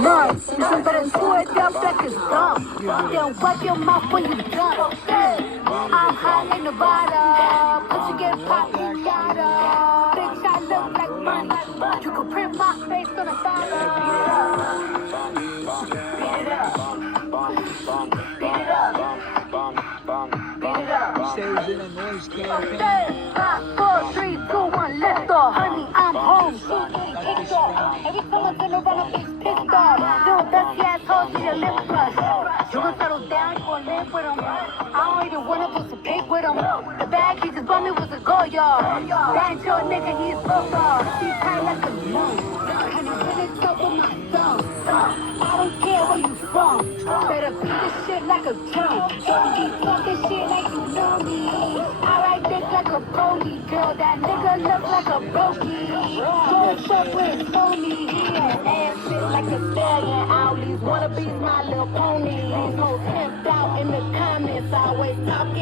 NARCS, you better chew it up like it's gum. Then wipe your mouth when you done. I'm high in Nevada, but you get popped in yada. Bitch, I look like money. You can print my face on a dollar. Beat it up. Beat it up. Beat it up. You say it's in a noise campaign. 5, 4, 3, 2, 1, lift off. Honey, I'm home. Kicked off. Every time I turn around, I'm pissed off. Little dusty assholes need a lip brush. You gon' settle down, you gon' live with them. I don't even wanna put some pig with him. The bag he just bought me was a go-yard. That ain't your nigga, he's football. He's tight like a nun. And he's really tough with my thumb. I don't care where you from. Better beat this shit like a drum. Don't keep talking shit like you know me. I ride dick like a pony. Girl, that nigga look like a brokey. Go up with his pony. Ass shit like a stallion. Owlies wanna be my little pony. These hoes pimped out in the comments. Always talking.